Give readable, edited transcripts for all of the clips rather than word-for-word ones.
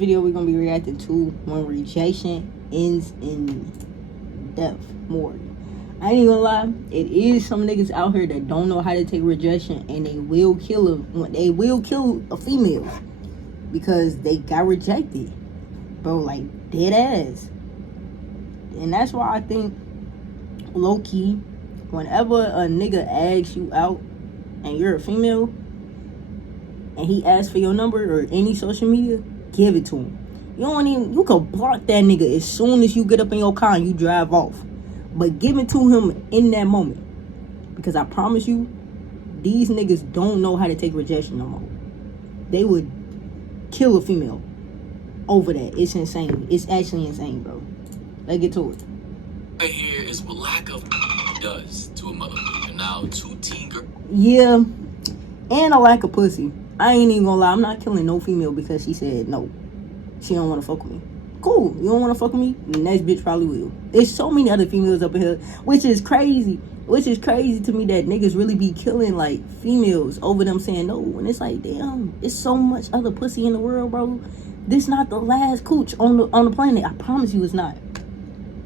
video we're gonna be reacting to when rejection ends in death. Mori. I ain't gonna lie, it is some niggas out here that don't know how to take rejection, and they will kill a female because they got rejected, bro. Like dead ass. And that's why I think, low key, whenever a nigga asks you out and you're a female and he asks for your number or any social media, give it to him. You could block that nigga as soon as you get up in your car and you drive off. But give it to him in that moment. Because I promise you, these niggas don't know how to take rejection no more. They would kill a female over that. It's insane. It's actually insane, bro. Let's get to it. Right here is what lack of does to a motherfucker. Now, two teen girls. Yeah, and a lack of pussy. I ain't even gonna lie. I'm not killing no female because she said no. She don't want to fuck with me. Cool. You don't want to fuck with me? The next bitch probably will. There's so many other females up in here, which is crazy. Which is crazy to me that niggas really be killing like females over them saying no. And it's like, damn, it's so much other pussy in the world, bro. This not the last cooch on the planet. I promise you, it's not.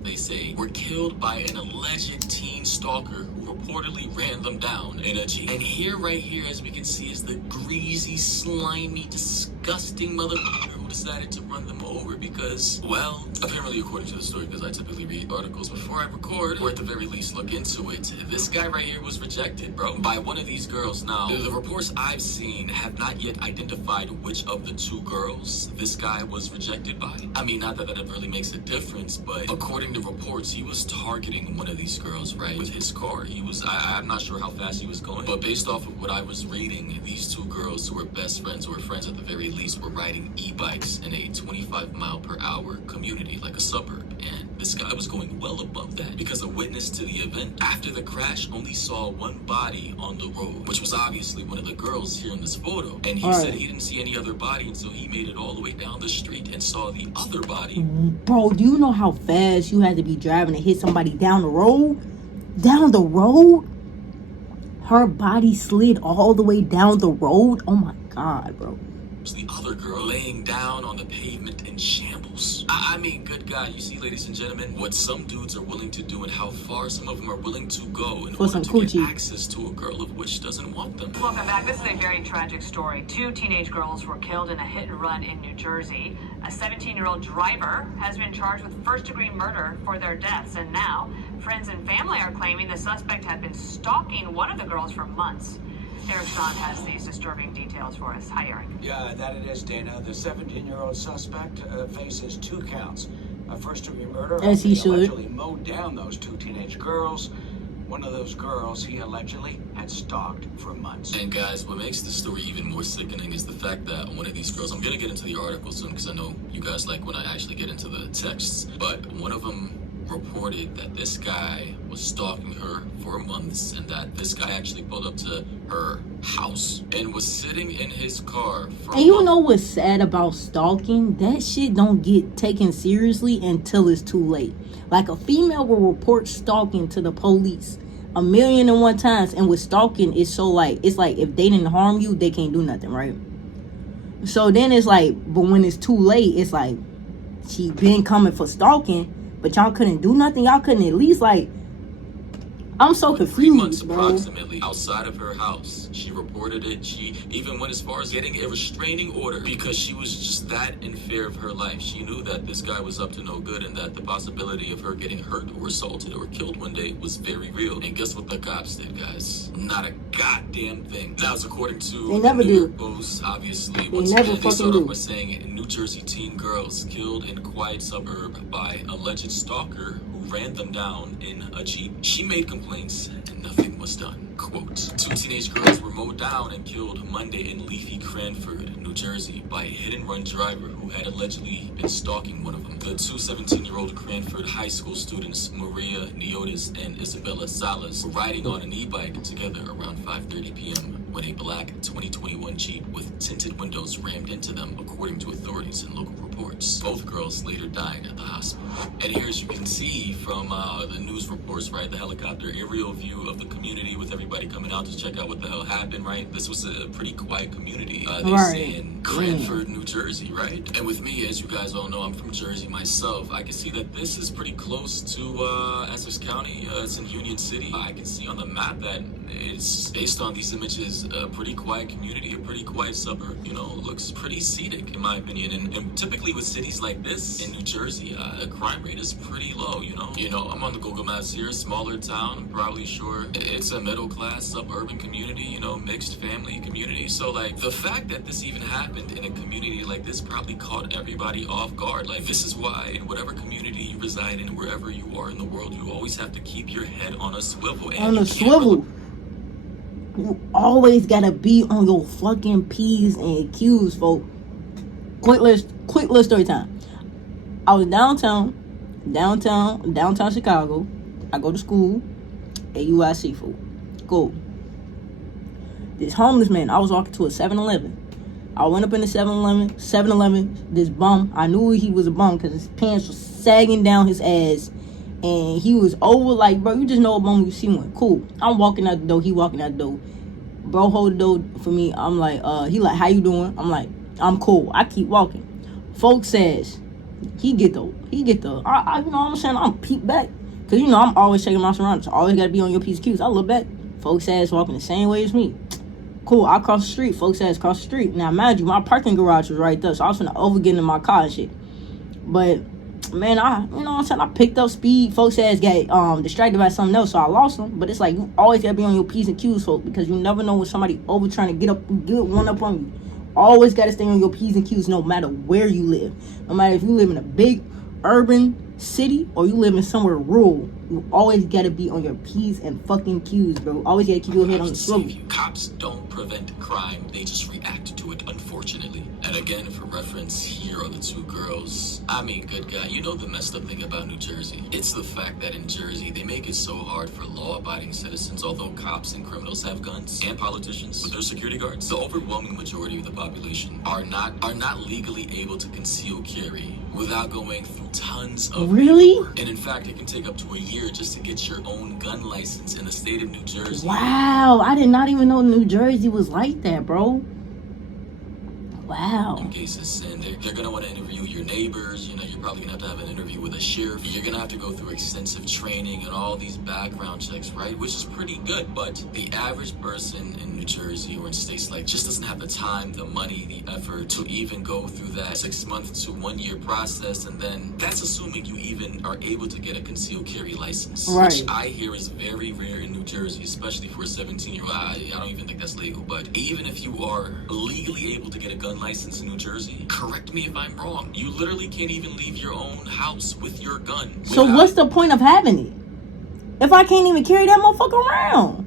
They say were killed by an alleged teen stalker who reportedly ran them down in a Jeep. And here, right here, as we can see, is the greasy, slimy, disgusting motherfucker who decided to run them over because, well, apparently according to the story, because I typically read articles before I record, or at the very least look into it, this guy right here was rejected, bro, by one of these girls. Now, the reports I've seen have not yet identified which of the two girls this guy was rejected by. I mean, not that that really makes a difference, but according to reports, he was targeting one of these girls, right, with his car. I'm not sure how fast he was going, but based off of what I was reading, these two girls who were best friends, or friends at the very least, were riding e-bikes in a 25-mile-per-hour community, like a suburb. And this guy was going well above that because a witness to the event after the crash only saw one body on the road, which was obviously one of the girls here in this photo. And he said he didn't see any other body until he made it all the way down the street and saw the other body. Bro, do you know how fast you had to be driving to hit somebody down the road? Down the road? Her body slid all the way down the road? Oh my God, bro. The other girl laying down on the pavement in shambles. I mean, good God, you see, ladies and gentlemen, what some dudes are willing to do and how far some of them are willing to go in order to get access to a girl of which doesn't want them. Welcome back. This is a very tragic story. Two teenage girls were killed in a hit and run in New Jersey. A 17-year-old driver has been charged with first-degree murder for their deaths, and now friends and family are claiming the suspect had been stalking one of the girls for months. Eric Sean has these disturbing details for us. Hi, Eric. Yeah, that it is, Dana. The 17-year-old suspect faces 2 counts. A first-degree murder. As he should. Allegedly mowed down those 2 teenage girls. One of those girls he allegedly had stalked for months. And guys, what makes this story even more sickening is the fact that one of these girls, I'm going to get into the article soon because I know you guys like when I actually get into the texts, but one of them reported that this guy was stalking her for months and that this guy actually pulled up to her house and was sitting in his car for And you know what's sad about stalking? That shit don't get taken seriously until it's too late. Like, a female will report stalking to the police 1,000,001 times, and with stalking, it's like if they didn't harm you, they can't do nothing, right? So then it's like, but when it's too late, it's like, she been coming for stalking, but y'all couldn't do nothing. Y'all couldn't at least, like, I'm so confused, 3 months bro. approximately outside of her house. She reported it. She even went as far as getting a restraining order because she was just that in fear of her life. She knew that this guy was up to no good and that the possibility of her getting hurt or assaulted or killed one day was very real. And guess what the cops did, guys? Not a goddamn thing. That was according to They never the New York do. Post. Obviously, They once never again, they fucking started do. by saying New Jersey teen girls killed in quiet suburb by alleged stalker who ran them down in a Jeep. She made complaints and nothing was done. Quote, 2 teenage girls were mowed down and killed Monday in leafy Cranford, New Jersey, by a hit-and-run driver who had allegedly been stalking one of them. The 2 17-year-old Cranford high school students, Maria Neotis and Isabella Salas, were riding on an e-bike together around 5:30 p.m. when a black 2021 one Jeep with tinted windows rammed into them, according to authorities and local reports. Both girls later died at the hospital. And here, as you can see from the news reports, right, the helicopter aerial view of the community with everybody coming out to check out what the hell happened, right? This was a pretty quiet community. They say in Cranford, New Jersey, right? And with me, as you guys all know, I'm from Jersey myself. I can see that this is pretty close to Essex County. It's in Union City. I can see on the map that it's, based on these images, a pretty quiet community, a pretty quiet suburb. You know, looks pretty scenic in my opinion. And typically with cities like this in New Jersey, the crime rate is pretty low. You know, I'm on the Google Maps here. Smaller town. I'm probably sure it's a middle class suburban community. You know, mixed family community. So like the fact that this even happened in a community like this probably caught everybody off guard. Like this is why in whatever community you reside in, wherever you are in the world, you always have to keep your head on a swivel. And on a swivel. You always gotta be on your fucking P's and Q's, folks. Quick little story time. I was downtown Chicago. I go to school at UIC, folks. Cool. This homeless man, I was walking to a 7-Eleven. I went up in the 7-Eleven, this bum, I knew he was a bum because his pants were sagging down his ass. And he was over, like, bro, you just know a bum when you see one. Cool. I'm walking out the door, he walking out the door. Bro, hold the door for me. I'm like, he like, how you doing? I'm like, I'm cool. I keep walking. Folks says, he get the, you know what I'm saying? I'm peep back. Because, you know, I'm always checking my surroundings. Always got to be on your P's and Q's. I look back. Folks ass walking the same way as me. Cool, I cross the street. Folks ass cross the street. Now, mind you, my parking garage was right there. So I was finna over get in my car and shit. But, man, you know what I'm saying? I picked up speed. Folks ass got distracted by something else, so I lost them. But it's like, you always got to be on your P's and Q's, folks. Because you never know when somebody over trying to get one up on you. Always got to stay on your P's and Q's no matter where you live. No matter if you live in a big urban city or you live in somewhere rural, you always gotta be on your P's and fucking Q's, bro. Always gotta keep your head on the swivel. Cops don't prevent crime, they just react to it, unfortunately. And again, for reference, here are the two girls. I mean, good God, you know the messed up thing about New Jersey? It's the fact that in Jersey, they make it so hard for law-abiding citizens, although cops and criminals have guns, and politicians with their security guards. The overwhelming majority of the population are not legally able to conceal carry without going through tons of paperwork. And in fact, it can take up to a year just to get your own gun license in the state of New Jersey. Wow, I did not even know New Jersey was like that, bro. Wow. In cases, and they're gonna want to interview your neighbors. You know, you're probably gonna have an interview with a sheriff. You're gonna have to go through extensive training and all these background checks, right? Which is pretty good, but the average person in New Jersey or in states like just doesn't have the time, the money, the effort to even go through that 6-month to 1 year process. And then that's assuming you even are able to get a concealed carry license, right? Which I hear is very rare in New Jersey, especially for a 17-year-old. I don't even think that's legal. But even if you are legally able to get a gun license in New Jersey, correct me if I'm wrong, you literally can't even leave your own house with your gun. So what's the point of having it if I can't even carry that motherfucker around?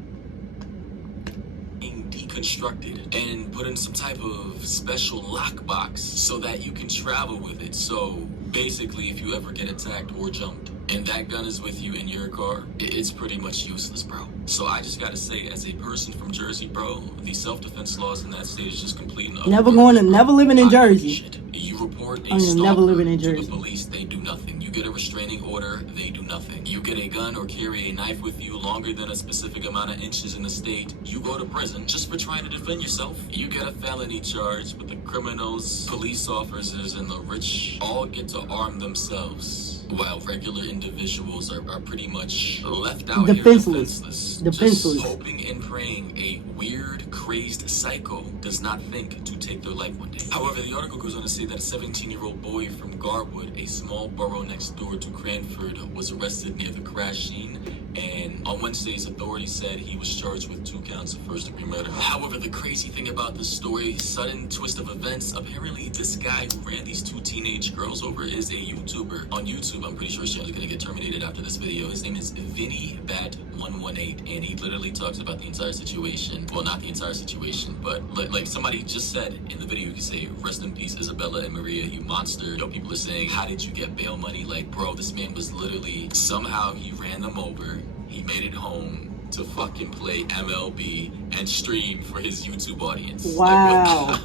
Being deconstructed and put in some type of special lockbox so that you can travel with it. So basically, if you ever get attacked or jumped and that gun is with you in your car, it's pretty much useless, bro. So I just gotta say, as a person from Jersey, bro, the self-defense laws in that state is just complete and never living in Jersey. You report a stalker never living in to Jersey. the police, they do nothing. You get a restraining order, they do nothing. You get a gun or carry a knife with you longer than a specific amount of inches in the state, you go to prison just for trying to defend yourself. You get a felony charge, but the criminals, police officers, and the rich all get to arm themselves, while regular individuals are pretty much left out defenseless. Just hoping and praying a weird, crazed psycho does not think to take their life one day. However, the article goes on to say that a 17-year-old boy from Garwood, a small borough next door to Cranford, was arrested near the crash scene, and on Wednesdays, authorities said he was charged with 2 counts of first-degree murder. However, the crazy thing about this story, sudden twist of events, apparently this guy who ran these 2 teenage girls over is a YouTuber. On YouTube, I'm pretty sure his channel is gonna get terminated after this video. His name is VinnyBat118, and he literally talks about the entire situation. Well, not the entire situation, but like somebody just said in the video, you can say, "Rest in peace, Isabella and Maria, you monster." You know, people are saying, "How did you get bail money?" Like, bro, this man was literally, somehow he ran them over. He made it home. to fucking play MLB and stream for his YouTube audience. Wow. Like,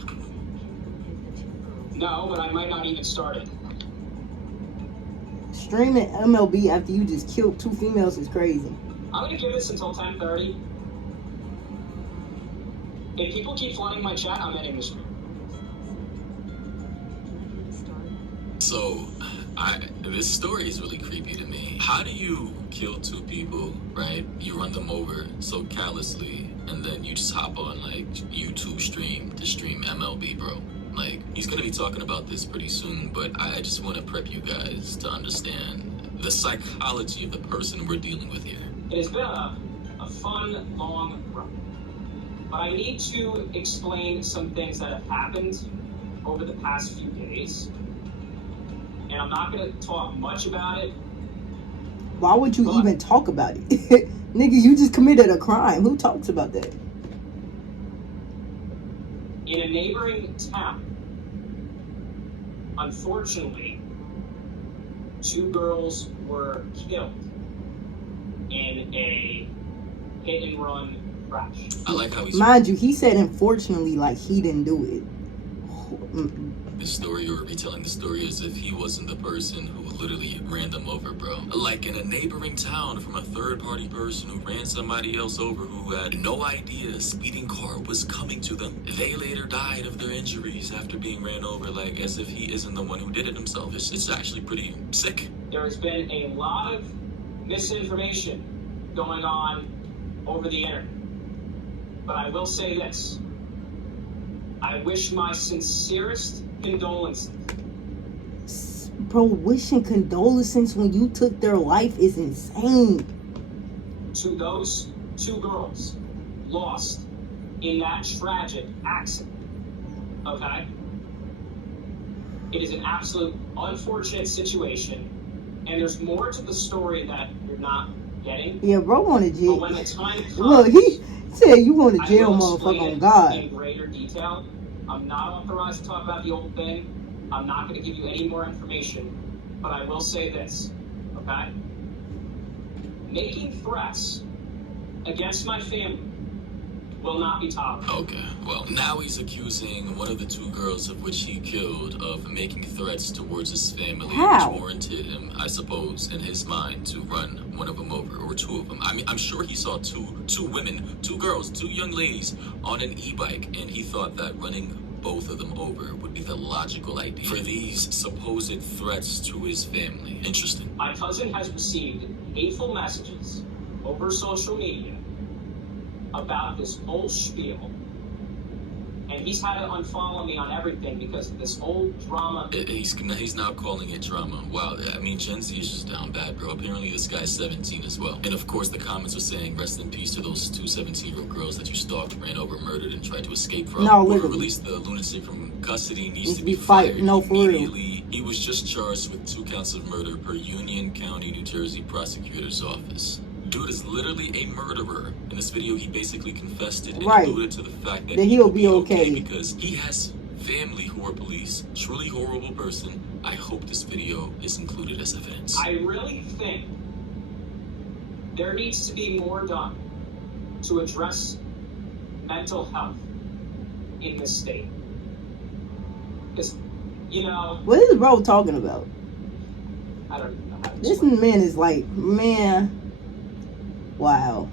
No, but I might not even start it. Streaming MLB after you just killed 2 females is crazy. I'm gonna give this until 10:30. If people keep flooding my chat, I'm ending the stream. So, this story is really creepy to me. How do you kill 2 people, right? You run them over so callously, and then you just hop on, like, YouTube stream to stream MLB, bro. Like, he's gonna be talking about this pretty soon, but I just want to prep you guys to understand the psychology of the person we're dealing with here. It has been a fun, long run. But I need to explain some things that have happened over the past few days. And I'm not going to talk much about it. Why would you even talk about it? Nigga, you just committed a crime. Who talks about that? In a neighboring town, unfortunately, 2 girls were killed in a hit-and-run crash. I like how he's Mind you, he said unfortunately like he didn't do it. the story or retelling the story as if he wasn't the person who literally ran them over, bro. Like in a neighboring town from a third-party person who ran somebody else over who had no idea a speeding car was coming to them. They later died of their injuries after being ran over, like as if he isn't the one who did it himself. It's actually pretty sick. There has been a lot of misinformation going on over the internet. But I will say this. I wish my sincerest condolences. Bro, wishing condolences when you took their life is insane. To those 2 girls lost in that tragic accident. Okay? It is an absolute unfortunate situation, and there's more to the story that you're not getting. Yeah, bro wanted But jail. when the time comes, Look, he said you want to I jail, will explain motherfucker, on it God. in greater detail. I'm not authorized to talk about the old thing. I'm not going to give you any more information, but I will say this, okay? Making threats against my family will not be tolerated. Okay, well, now he's accusing one of the 2 girls of which he killed of making threats towards his family, How? which warranted him, I suppose, in his mind, to run one of them over, or 2 of them. I mean, I'm sure he saw two women, 2 girls, 2 young ladies on an e-bike, and he thought that running both of them over would be the logical idea for these supposed threats to his family. Interesting. My cousin has received hateful messages over social media about this whole spiel, and he's had to unfollow me on everything because of this whole drama. He's now calling it drama. Wow, I mean, Gen Z is just down bad, bro. Apparently this guy's 17 as well. And of course the comments are saying rest in peace to those 2 17-year-old girls that you stalked, ran over, murdered, and tried to escape from. No, Whoever literally. released the lunatic from custody needs Needs to be fired No, for real. immediately. He was just charged with 2 counts of murder per Union County, New Jersey prosecutor's office. Dude is literally a murderer. In this video, he basically confessed it and Right. alluded to the fact that That he he'll will be okay. because he has family who are police. Truly horrible person. I hope this video is included as evidence. I really think there needs to be more done to address mental health in this state. Because, you know, What is bro talking about? I don't even know how to This explain it. man is like, man, wow.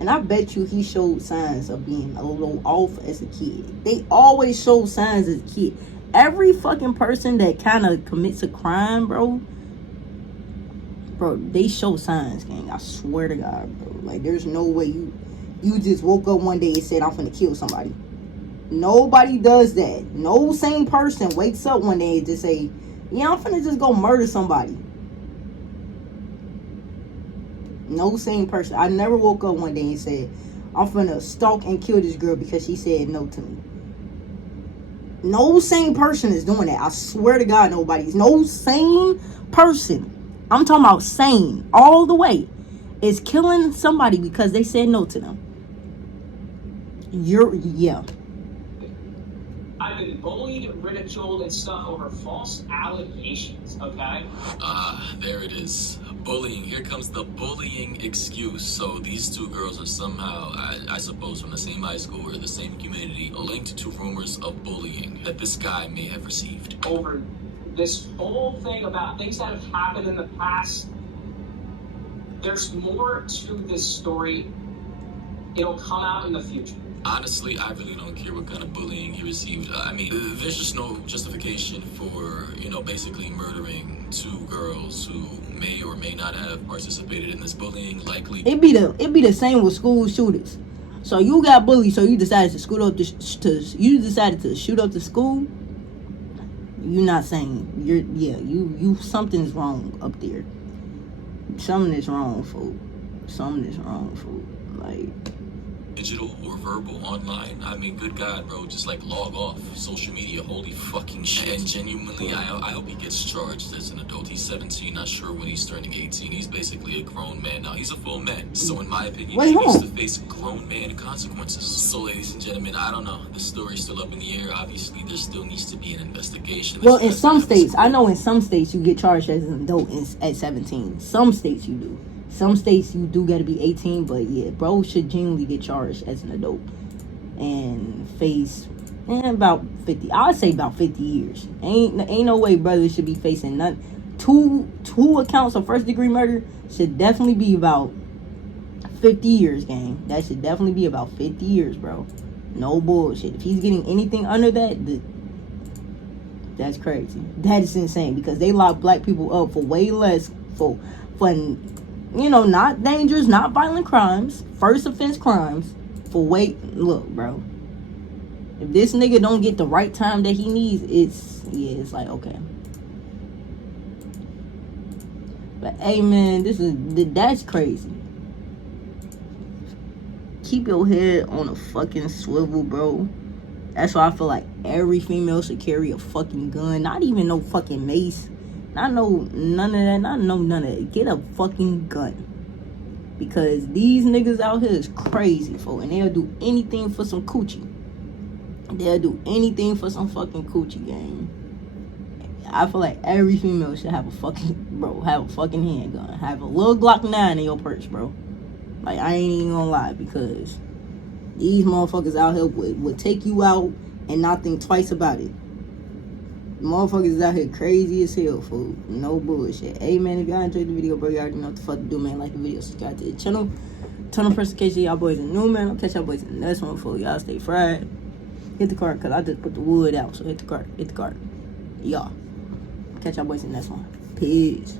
And I bet you he showed signs of being a little off as a kid. They always show signs as a kid. Every fucking person that kind of commits a crime, bro, they show signs, gang. I swear to God, bro. Like, there's no way you just woke up one day and said, I'm finna kill somebody. Nobody does that. No sane person wakes up one day and just say, yeah, I'm finna just go murder somebody. No sane person. I never woke up one day and said, I'm finna stalk and kill this girl because she said no to me. No sane person is doing that. I swear to God, nobody's. No sane person, I'm talking about sane all the way, is killing somebody because they said no to them. Yeah. I've been bullied, ridiculed, and stuff over false allegations, okay? There it is. Bullying. Here comes the bullying excuse. So these two girls are somehow, I suppose, from the same high school or the same community, linked to rumors of bullying that this guy may have received. Over this whole thing about things that have happened in the past, there's more to this story. It'll come out in the future. Honestly, I really don't care what kind of bullying he received. I mean, there's just no justification for, basically murdering two girls who may or may not have participated in this bullying. Likely, It be the same with school shooters. So you got bullied, so you decided to shoot up the school. You're not saying you something's wrong up there. Something is wrong, fool. Something is wrong, fool. Like, digital or verbal online. I mean, good God, bro, just like log off social media. Holy fucking shit. And genuinely, I hope he gets charged as an adult. He's 17, not sure when he's turning 18. He's basically a grown man now. He's a full man. So in my opinion, he needs to face grown man consequences. So ladies and gentlemen, I don't know. The story's still up in the air. Obviously, there still needs to be an investigation. Well, in some states, I know in some states you get charged as an adult at 17. Some states you do. Some states you do gotta be 18, but yeah, bro should genuinely get charged as an adult and face about 50. I'd say about 50 years. Ain't no way brothers should be facing none. Two accounts of first degree murder should definitely be about 50 years, gang. That should definitely be about 50 years, bro. No bullshit. If he's getting anything under that, that's crazy. That is insane because they lock black people up for way less for not dangerous, not violent crimes, first offense crimes, look, bro. If this nigga don't get the right time that he needs, it's like, okay. But hey, man, that's crazy. Keep your head on a fucking swivel, bro. That's why I feel like every female should carry a fucking gun. Not even no fucking mace. None of that. Get a fucking gun. Because these niggas out here is crazy, folk. And they'll do anything for some coochie. They'll do anything for some fucking coochie, gang. I feel like every female should have a fucking handgun. Have a little Glock 9 in your purse, bro. Like, I ain't even gonna lie. Because these motherfuckers out here would take you out and not think twice about it. Motherfuckers is out here crazy as hell, fool. No bullshit. Hey, man, if y'all enjoyed the video, bro, you already know what the fuck to do, man. Like the video, subscribe to the channel. Turn on notifications. Y'all boys are new, man. I'll catch y'all boys in the next one, fool. Y'all stay fried. Hit the card, because I just put the wood out. So hit the card. Y'all. Catch y'all boys in the next one. Peace.